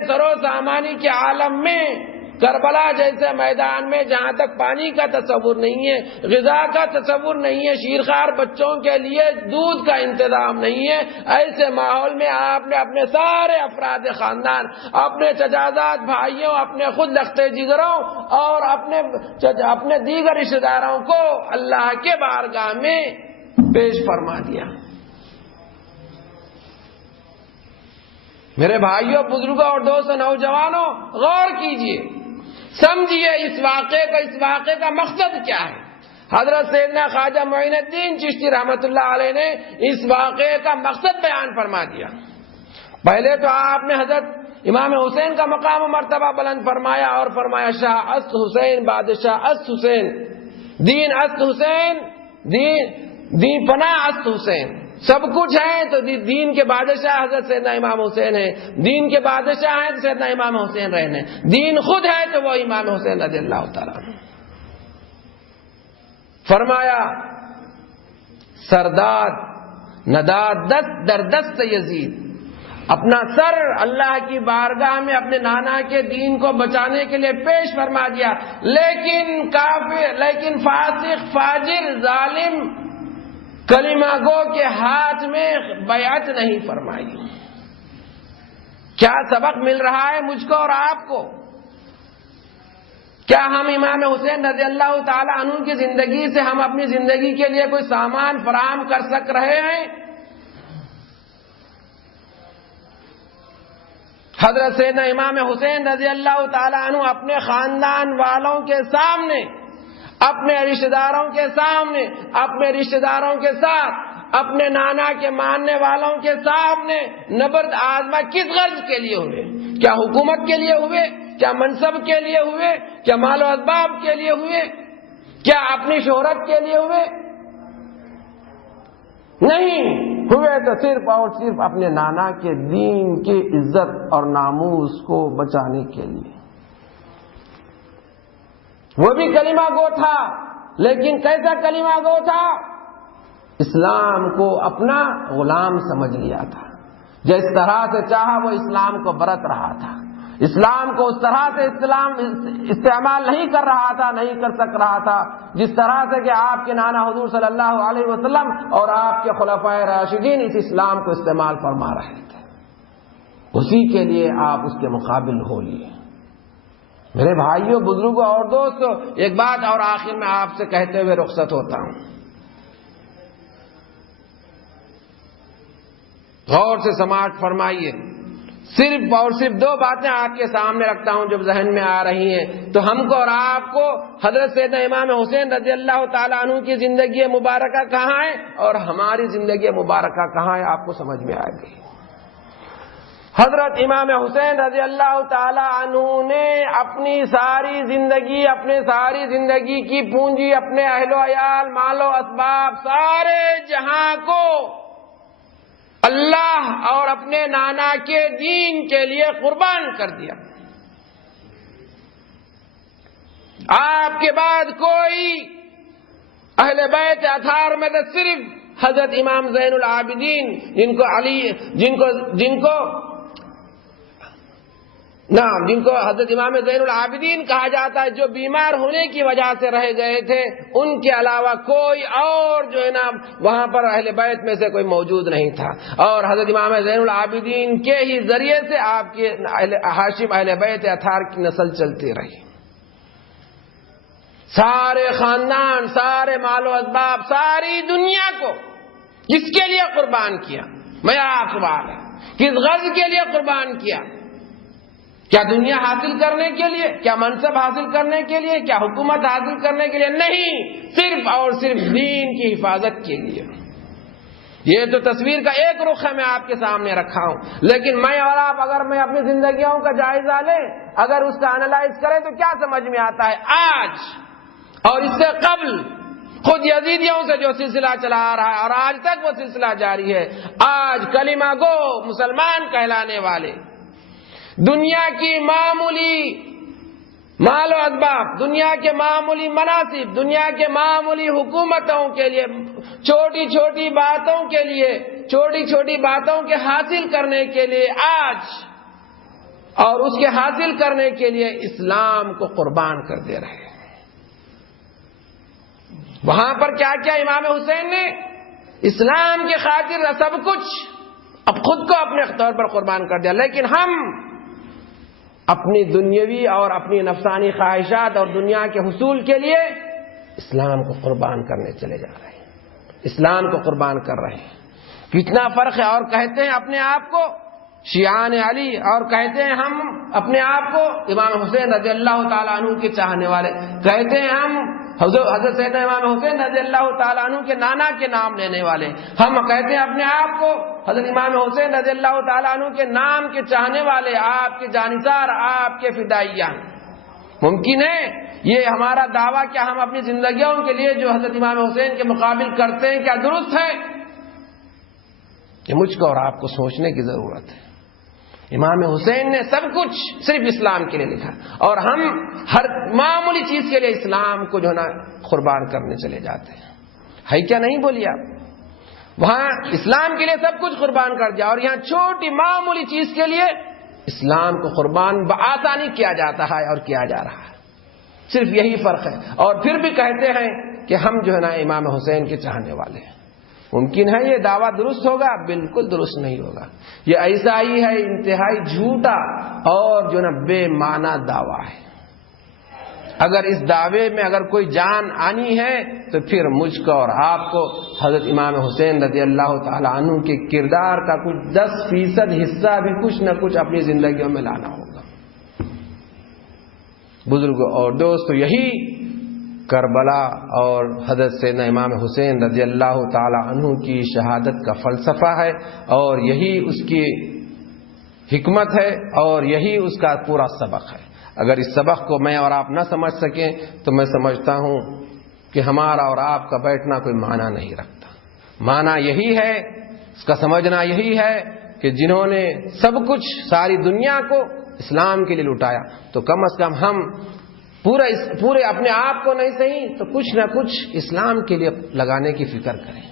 سرو سامانی کے عالم میں، کربلا جیسے میدان میں جہاں تک پانی کا تصور نہیں ہے، غذا کا تصور نہیں ہے، شیرخوار بچوں کے لیے دودھ کا انتظام نہیں ہے، ایسے ماحول میں آپ نے اپنے سارے افراد خاندان، اپنے چچازاد بھائیوں، اپنے خود لختے جگروں اور اپنے دیگر رشتہ داروں کو اللہ کے بارگاہ میں پیش فرما دیا۔ میرے بھائیوں، بزرگوں اور دوستوں، نوجوانوں، غور کیجئے، سمجھیے اس واقعے کا مقصد کیا ہے۔ حضرت سیدنا خواجہ معین الدین چشتی رحمۃ اللہ علیہ نے اس واقعے کا مقصد بیان فرما دیا۔ پہلے تو آپ نے حضرت امام حسین کا مقام و مرتبہ بلند فرمایا اور فرمایا شاہ است حسین بادشاہ است حسین، دین است حسین، دین پناہ است حسین۔ سب کچھ ہے تو دین کے بادشاہ حضرت سیدنا امام حسین ہیں، دین کے بادشاہ ہیں تو سیدنا امام حسین رہنے، دین خود ہے تو وہ امام حسین رضی اللہ تعالیٰ عنہ۔ فرمایا سرداد نداد دست در دست یزید، اپنا سر اللہ کی بارگاہ میں اپنے نانا کے دین کو بچانے کے لیے پیش فرما دیا، لیکن کافر، لیکن فاسق، فاجر، ظالم کلمہ گو کے ہاتھ میں بیعت نہیں فرمائی۔ کیا سبق مل رہا ہے مجھ کو اور آپ کو؟ کیا ہم امام حسین رضی اللہ تعالی عنہ کی زندگی سے ہم اپنی زندگی کے لیے کوئی سامان فراہم کر سک رہے ہیں؟ حضرت سیدنا امام حسین رضی اللہ تعالی عنہ اپنے خاندان والوں کے سامنے، اپنے رشتہ داروں کے سامنے، اپنے رشتہ داروں کے ساتھ، اپنے نانا کے ماننے والوں کے سامنے نبرد آزما کس غرض کے لیے ہوئے؟ کیا حکومت کے لیے ہوئے؟ کیا منصب کے لیے ہوئے؟ کیا مال و اسباب کے لیے ہوئے؟ کیا اپنی شہرت کے لیے ہوئے؟ نہیں ہوئے تو صرف اور صرف اپنے نانا کے دین کی عزت اور ناموس کو بچانے کے لیے۔ وہ بھی کلمہ گو تھا، لیکن کیسا کلمہ گو تھا؟ اسلام کو اپنا غلام سمجھ لیا تھا، جس طرح سے چاہا وہ اسلام کو برت رہا تھا، اسلام کو اس طرح سے استعمال نہیں کر رہا تھا، نہیں کر سک رہا تھا جس طرح سے کہ آپ کے نانا حضور صلی اللہ علیہ وسلم اور آپ کے خلفائے راشدین اس اسلام کو استعمال فرما رہے تھے۔ اسی کے لیے آپ اس کے مقابل ہو لیے۔ میرے بھائیوں، بزرگوں اور دوستوں، ایک بات اور آخر میں آپ سے کہتے ہوئے رخصت ہوتا ہوں۔ غور سے سماعت فرمائیے، صرف اور صرف دو باتیں آپ کے سامنے رکھتا ہوں جو ذہن میں آ رہی ہیں، تو ہم کو اور آپ کو حضرت سیدنا امام حسین رضی اللہ تعالیٰ عنہ کی زندگی مبارکہ کہاں ہے اور ہماری زندگی مبارکہ کہاں ہے، آپ کو سمجھ میں آئے گی۔ حضرت امام حسین رضی اللہ تعالی عنہ نے اپنی ساری زندگی کی پونجی، اپنے اہل و عیال، مال و اسباب، سارے جہاں کو اللہ اور اپنے نانا کے دین کے لیے قربان کر دیا۔ آپ کے بعد کوئی اہل بیت اطہار میں تو صرف حضرت امام زین العابدین جن کو حضرت امام زین العابدین کہا جاتا ہے، جو بیمار ہونے کی وجہ سے رہ گئے تھے، ان کے علاوہ کوئی اور جو ہے نا وہاں پر اہل بیت میں سے کوئی موجود نہیں تھا، اور حضرت امام زین العابدین کے ہی ذریعے سے آپ کے ہاشم اہل بیت اطہار کی نسل چلتی رہی۔ سارے خاندان، سارے مال و اسباب، ساری دنیا کو کس کے لیے قربان کیا؟ میرا آپ سوال ہے، کس غرض کے لیے قربان کیا؟ کیا دنیا حاصل کرنے کے لیے؟ کیا منصب حاصل کرنے کے لیے؟ کیا حکومت حاصل کرنے کے لیے؟ نہیں، صرف اور صرف دین کی حفاظت کے لیے۔ یہ تو تصویر کا ایک رخ ہے، میں آپ کے سامنے رکھا ہوں، لیکن میں اور آپ اگر میں اپنی زندگیوں کا جائزہ لیں، اگر اس کا انالائز کریں تو کیا سمجھ میں آتا ہے؟ آج اور اس سے قبل خود یزیدیوں سے جو سلسلہ چلا آ رہا ہے اور آج تک وہ سلسلہ جاری ہے، آج کلمہ گو مسلمان کہلانے والے دنیا کی معمولی مال و اسباب، دنیا کے معمولی مناصب، دنیا کے معمولی حکومتوں کے لیے، چھوٹی چھوٹی باتوں کے حاصل کرنے کے لیے آج اور اس کے حاصل کرنے کے لیے اسلام کو قربان کر دے رہے ہیں. وہاں پر کیا کیا امام حسین نے؟ اسلام کی خاطر سب کچھ اب خود کو اپنے طور پر قربان کر دیا. لیکن ہم اپنی دنیاوی اور اپنی نفسانی خواہشات اور دنیا کے حصول کے لیے اسلام کو قربان کرنے چلے جا رہے ہیں, اسلام کو قربان کر رہے ہیں. کتنا فرق ہے. اور کہتے ہیں اپنے آپ کو شیعان علی, اور کہتے ہیں ہم اپنے آپ کو امام حسین رضی اللہ تعالیٰ عنہ کے چاہنے والے, کہتے ہیں ہم حضرت سیدنا امام حسین رضی اللہ تعالیٰ عنہ کے نانا کے نام لینے والے, ہم کہتے ہیں اپنے آپ کو حضرت امام حسین رضی اللہ تعالیٰ عنہ کے نام کے چاہنے والے, آپ کے جانثار, آپ کے فدائیان. ممکن ہے یہ ہمارا دعویٰ کیا ہم اپنی زندگیوں کے لیے جو حضرت امام حسین کے مقابل کرتے ہیں کیا درست ہے؟ کہ مجھ کو اور آپ کو سوچنے کی ضرورت ہے. امام حسین نے سب کچھ صرف اسلام کے لیے لکھا, اور ہم ہر معمولی چیز کے لیے اسلام کو جو ہے نا قربان کرنے چلے جاتے ہیں. ہے کیا نہیں بولیے آپ؟ وہاں اسلام کے لیے سب کچھ قربان کر دیا, اور یہاں چھوٹی معمولی چیز کے لیے اسلام کو قربان بآسانی کیا جاتا ہے اور کیا جا رہا ہے. صرف یہی فرق ہے. اور پھر بھی کہتے ہیں کہ ہم جو ہے نا امام حسین کے چاہنے والے ہیں. ممکن ہے یہ دعویٰ درست ہوگا؟ بالکل درست نہیں ہوگا. یہ ایسا ہی ہے, انتہائی جھوٹا اور جو نا بے معنی دعویٰ ہے. اگر اس دعوے میں اگر کوئی جان آنی ہے تو پھر مجھ کو اور آپ کو حضرت امام حسین رضی اللہ تعالی عنہ کے کردار کا کچھ 10% حصہ بھی کچھ نہ کچھ اپنی زندگیوں میں لانا ہوگا. بزرگوں اور دوستو, یہی کربلا اور حضرت سیدنا امام حسین رضی اللہ تعالی عنہ کی شہادت کا فلسفہ ہے, اور یہی اس کی حکمت ہے, اور یہی اس کا پورا سبق ہے. اگر اس سبق کو میں اور آپ نہ سمجھ سکیں تو میں سمجھتا ہوں کہ ہمارا اور آپ کا بیٹھنا کوئی معنی نہیں رکھتا. معنی یہی ہے, اس کا سمجھنا یہی ہے کہ جنہوں نے سب کچھ ساری دنیا کو اسلام کے لیے لٹایا, تو کم از کم ہم پورے اپنے آپ کو نہیں صحیح تو کچھ نہ کچھ اسلام کے لیے لگانے کی فکر کریں.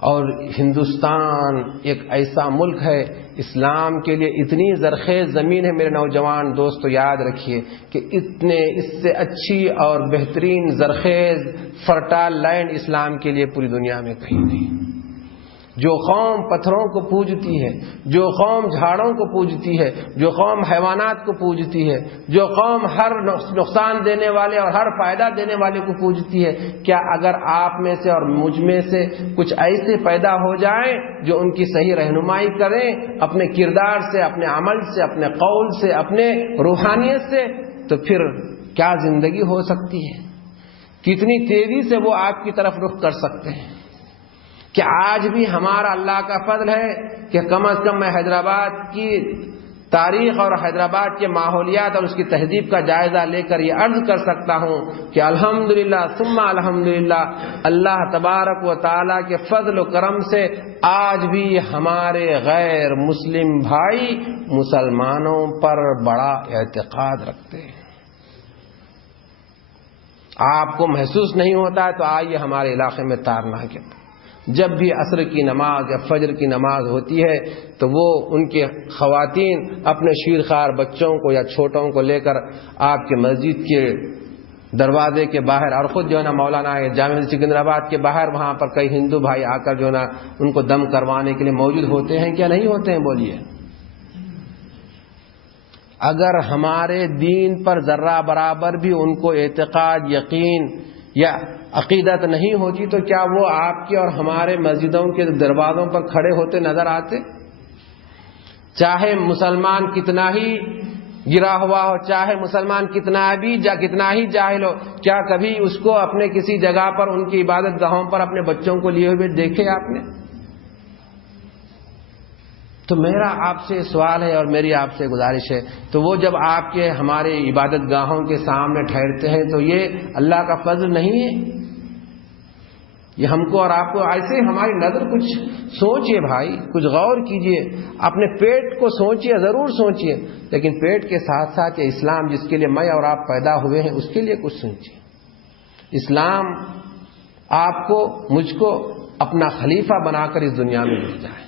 اور ہندوستان ایک ایسا ملک ہے, اسلام کے لیے اتنی زرخیز زمین ہے میرے نوجوان دوستو, یاد رکھیے کہ اتنے اس سے اچھی اور بہترین زرخیز فرٹائل لینڈ اسلام کے لیے پوری دنیا میں کہیں نہیں. جو قوم پتھروں کو پوجتی ہے, جو قوم جھاڑوں کو پوجتی ہے, جو قوم حیوانات کو پوجتی ہے, جو قوم ہر نقصان دینے والے اور ہر فائدہ دینے والے کو پوجتی ہے, کیا اگر آپ میں سے اور مجھ میں سے کچھ ایسے پیدا ہو جائیں جو ان کی صحیح رہنمائی کریں اپنے کردار سے, اپنے عمل سے, اپنے قول سے, اپنے روحانیت سے, تو پھر کیا زندگی ہو سکتی ہے؟ کتنی تیزی سے وہ آپ کی طرف رخ کر سکتے ہیں. کہ آج بھی ہمارا اللہ کا فضل ہے کہ کم از کم میں حیدرآباد کی تاریخ اور حیدرآباد کے ماحولیات اور اس کی تہذیب کا جائزہ لے کر یہ عرض کر سکتا ہوں کہ الحمدللہ ثم الحمدللہ, اللہ تبارک و تعالیٰ کے فضل و کرم سے آج بھی ہمارے غیر مسلم بھائی مسلمانوں پر بڑا اعتقاد رکھتے ہیں. آپ کو محسوس نہیں ہوتا ہے تو آئیے ہمارے علاقے میں تارنا کے جب بھی عصر کی نماز یا فجر کی نماز ہوتی ہے تو وہ ان کے خواتین اپنے شیرخوار بچوں کو یا چھوٹوں کو لے کر آپ کے مسجد کے دروازے کے باہر, اور خود جو ہے نا مولانا جامع سکندرآباد کے باہر وہاں پر کئی ہندو بھائی آ کر جو ہے نا ان کو دم کروانے کے لیے موجود ہوتے ہیں. کیا نہیں ہوتے ہیں؟ بولیے. اگر ہمارے دین پر ذرہ برابر بھی ان کو اعتقاد, یقین یا عقیدت نہیں ہوتی تو کیا وہ آپ کے اور ہمارے مسجدوں کے دروازوں پر کھڑے ہوتے نظر آتے؟ چاہے مسلمان کتنا ہی گرا ہوا ہو, چاہے مسلمان کتنا ہی جاہل ہو, کیا کبھی اس کو اپنے کسی جگہ پر ان کی عبادت گاہوں پر اپنے بچوں کو لیے ہوئے دیکھے آپ نے؟ تو میرا آپ سے سوال ہے اور میری آپ سے گزارش ہے, تو وہ جب آپ کے ہمارے عبادت گاہوں کے سامنے ٹھہرتے ہیں تو یہ اللہ کا فضل نہیں ہے؟ یہ ہم کو اور آپ کو ایسے ہماری نظر, کچھ سوچئے بھائی, کچھ غور کیجئے, اپنے پیٹ کو سوچئے, ضرور سوچئے, لیکن پیٹ کے ساتھ ساتھ یہ اسلام جس کے لیے میں اور آپ پیدا ہوئے ہیں اس کے لیے کچھ سوچئے. اسلام آپ کو, مجھ کو اپنا خلیفہ بنا کر اس دنیا میں بھیجا ہے,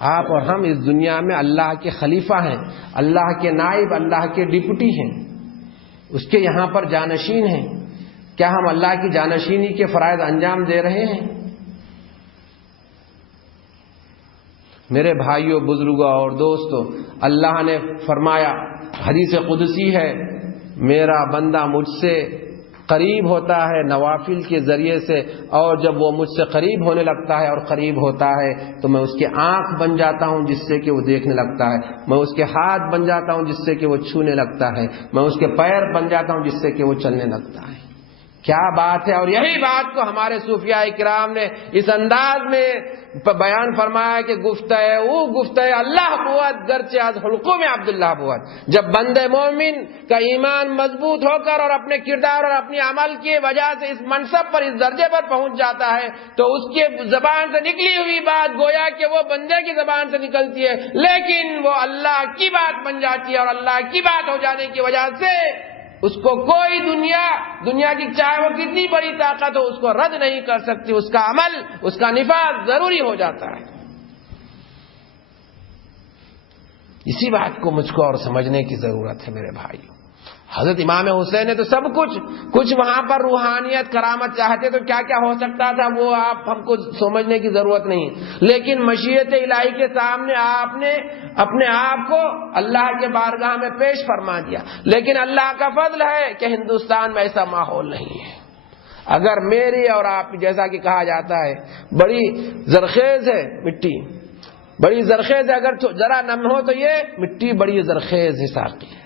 آپ اور ہم اس دنیا میں اللہ کے خلیفہ ہیں، اللہ کے نائب، اللہ کے ڈپٹی ہیں، اس کے یہاں پر جانشین ہیں. کیا ہم اللہ کی جانشینی کے فرائض انجام دے رہے ہیں؟ میرے بھائیوں، بزرگوں اور دوستوں، اللہ نے فرمایا، حدیث قدسی ہے، میرا بندہ مجھ سے قریب ہوتا ہے نوافل کے ذریعے سے، اور جب وہ مجھ سے قریب ہونے لگتا ہے اور قریب ہوتا ہے تو میں اس کے آنکھ بن جاتا ہوں جس سے کہ وہ دیکھنے لگتا ہے، میں اس کے ہاتھ بن جاتا ہوں جس سے کہ وہ چھونے لگتا ہے، میں اس کے پیر بن جاتا ہوں جس سے کہ وہ چلنے لگتا ہے. کیا بات ہے! اور یہی بات کو ہمارے صوفیاء کرام نے اس انداز میں بیان فرمایا کہ گفتہ اللہ بود گرچہ از حلقوم عبداللہ بود. جب بندے مومن کا ایمان مضبوط ہو کر اور اپنے کردار اور اپنی عمل کی وجہ سے اس منصب پر، اس درجے پر پہنچ جاتا ہے تو اس کے زبان سے نکلی ہوئی بات گویا کہ وہ بندے کی زبان سے نکلتی ہے، لیکن وہ اللہ کی بات بن جاتی ہے، اور اللہ کی بات ہو جانے کی وجہ سے اس کو کوئی دنیا کی چاہے وہ کتنی بڑی طاقت ہو اس کو رد نہیں کر سکتی. اس کا عمل، اس کا نفاذ ضروری ہو جاتا ہے. اسی بات کو مجھ کو اور سمجھنے کی ضرورت ہے میرے بھائی. حضرت امام حسین نے تو سب کچھ وہاں پر روحانیت، کرامت چاہتے تو کیا کیا ہو سکتا تھا وہ ہم کو سمجھنے کی ضرورت نہیں، لیکن مشیت الہی کے سامنے آپ نے اپنے آپ کو اللہ کے بارگاہ میں پیش فرما دیا. لیکن اللہ کا فضل ہے کہ ہندوستان میں ایسا ماحول نہیں ہے. اگر میری اور آپ جیسا کہ کہا جاتا ہے بڑی زرخیز ہے مٹی، بڑی زرخیز ہے، اگر ذرا نم ہو تو یہ مٹی بڑی زرخیز ہے ساقی.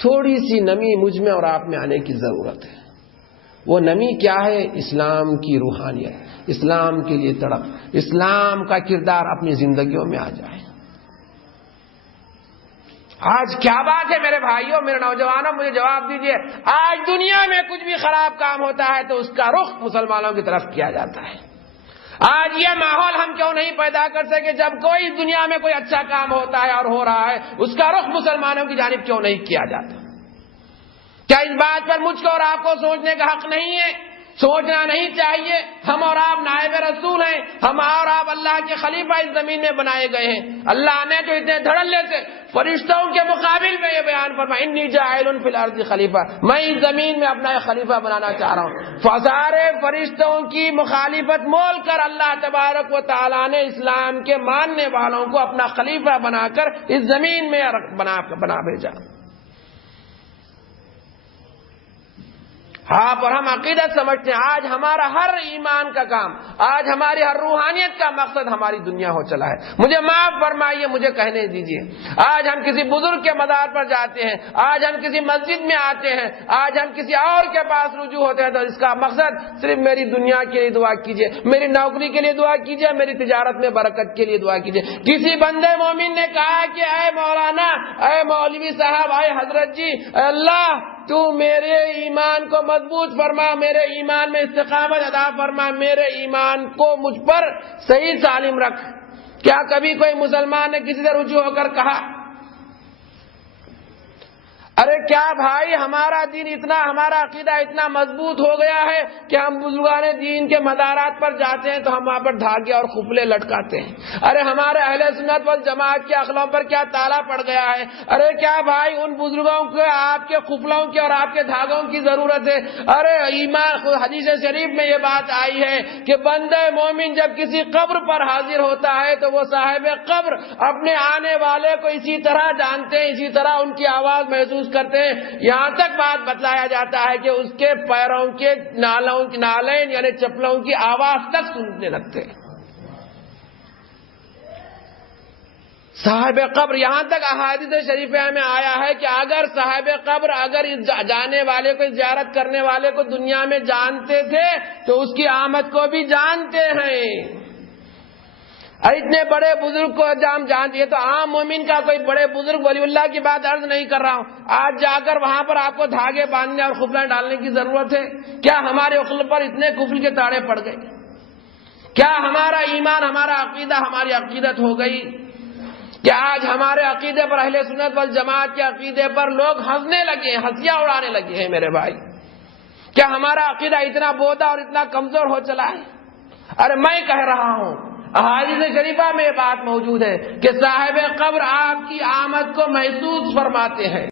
تھوڑی سی نمی مجھ میں اور آپ میں آنے کی ضرورت ہے. وہ نمی کیا ہے؟ اسلام کی روحانیت، اسلام کے لیے تڑپ، اسلام کا کردار اپنی زندگیوں میں آ جائے. آج کیا بات ہے میرے بھائیوں، میرے نوجوانوں، مجھے جواب دیجئے. آج دنیا میں کچھ بھی خراب کام ہوتا ہے تو اس کا رخ مسلمانوں کی طرف کیا جاتا ہے. آج یہ ماحول ہم کیوں نہیں پیدا کر سکے؟ جب کوئی دنیا میں کوئی اچھا کام ہوتا ہے اور ہو رہا ہے اس کا رخ مسلمانوں کی جانب کیوں نہیں کیا جاتا؟ کیا اس بات پر مجھ کو اور آپ کو سوچنے کا حق نہیں ہے؟ سوچنا نہیں چاہیے؟ ہم اور آپ نائب رسول ہیں، ہم اور آپ اللہ کے خلیفہ اس زمین میں بنائے گئے ہیں. اللہ نے جو اتنے دھڑلے سے فرشتوں کے مقابل میں یہ بیان فرمایا، انی جاعل فی الارض خلیفہ، میں اس زمین میں اپنا ایک خلیفہ بنانا چاہ رہا ہوں. سارے فرشتوں کی مخالفت مول کر اللہ تبارک و تعالیٰ نے اسلام کے ماننے والوں کو اپنا خلیفہ بنا کر اس زمین میں بنا بھیجا. آپ اور ہم عقیدت سمجھتے ہیں. آج ہمارا ہر ایمان کا کام، آج ہماری ہر روحانیت کا مقصد ہماری دنیا ہو چلا ہے. مجھے معاف فرمائیے، مجھے کہنے دیجیے، آج ہم کسی بزرگ کے مزار پر جاتے ہیں، آج ہم کسی مسجد میں آتے ہیں، آج ہم کسی اور کے پاس رجوع ہوتے ہیں تو اس کا مقصد صرف میری دنیا کے لیے دعا کیجیے، میری نوکری کے لیے دعا کیجیے، میری تجارت میں برکت کے لیے دعا کیجیے. کسی بندے مومن نے کہا کہ اے مولانا، اے مولوی صاحب، اے حضرت جی، اے اللہ تو میرے ایمان کو مضبوط فرما، میرے ایمان میں استقامت عطا فرما، میرے ایمان کو مجھ پر صحیح سالم رکھ. کیا کبھی کوئی مسلمان نے کسی سے رجوع ہو کر کہا ارے کیا بھائی ہمارا دین اتنا، ہمارا عقیدہ اتنا مضبوط ہو گیا ہے کہ ہم بزرگان دین کے مزارات پر جاتے ہیں تو ہم وہاں پر دھاگے اور خفلے لٹکاتے ہیں. ارے ہمارے اہل سنت والجماعت کے عقلوں پر کیا تالا پڑ گیا ہے؟ ارے کیا بھائی ان بزرگوں کو آپ کے خفلوں کی اور آپ کے دھاگوں کی ضرورت ہے؟ ارے ایمان، حدیث شریف میں یہ بات آئی ہے کہ بندہ مومن جب کسی قبر پر حاضر ہوتا ہے تو وہ صاحب قبر اپنے آنے والے کو اسی طرح جانتے ہیں، اسی طرح ان کی آواز محسوس کرتے ہیں. یہاں تک بات بتلایا جاتا ہے کہ اس کے پیروں کے نالین یعنی چپلوں کی آواز تک سننے لگتے ہیں. صاحب قبر، یہاں تک احادیث شریفہ میں آیا ہے کہ اگر صاحب قبر اگر جانے والے کو، زیارت کرنے والے کو دنیا میں جانتے تھے تو اس کی آمد کو بھی جانتے ہیں. اتنے بڑے بزرگ کو ہم جانتے ہیں تو عام مومن کا کوئی بڑے بزرگ ولی اللہ کی بات عرض نہیں کر رہا ہوں. آج جا کر وہاں پر آپ کو دھاگے باندھنے اور خفلہ ڈالنے کی ضرورت ہے؟ کیا ہمارے عقل پر اتنے کفر کے تاڑے پڑ گئے؟ کیا ہمارا ایمان، ہمارا عقیدہ، ہماری عقیدت ہو گئی کہ آج ہمارے عقیدے پر، اہل سنت والجماعت کے عقیدے پر لوگ ہنسنے لگے ہیں، ہنسیاں اڑانے لگے ہیں؟ میرے بھائی، کیا ہمارا عقیدہ اتنا بودا اور اتنا کمزور ہو چلا ہے؟ ارے میں کہہ رہا ہوں احادیث شریفہ میں یہ بات موجود ہے کہ صاحب قبر آپ کی آمد کو محسوس فرماتے ہیں۔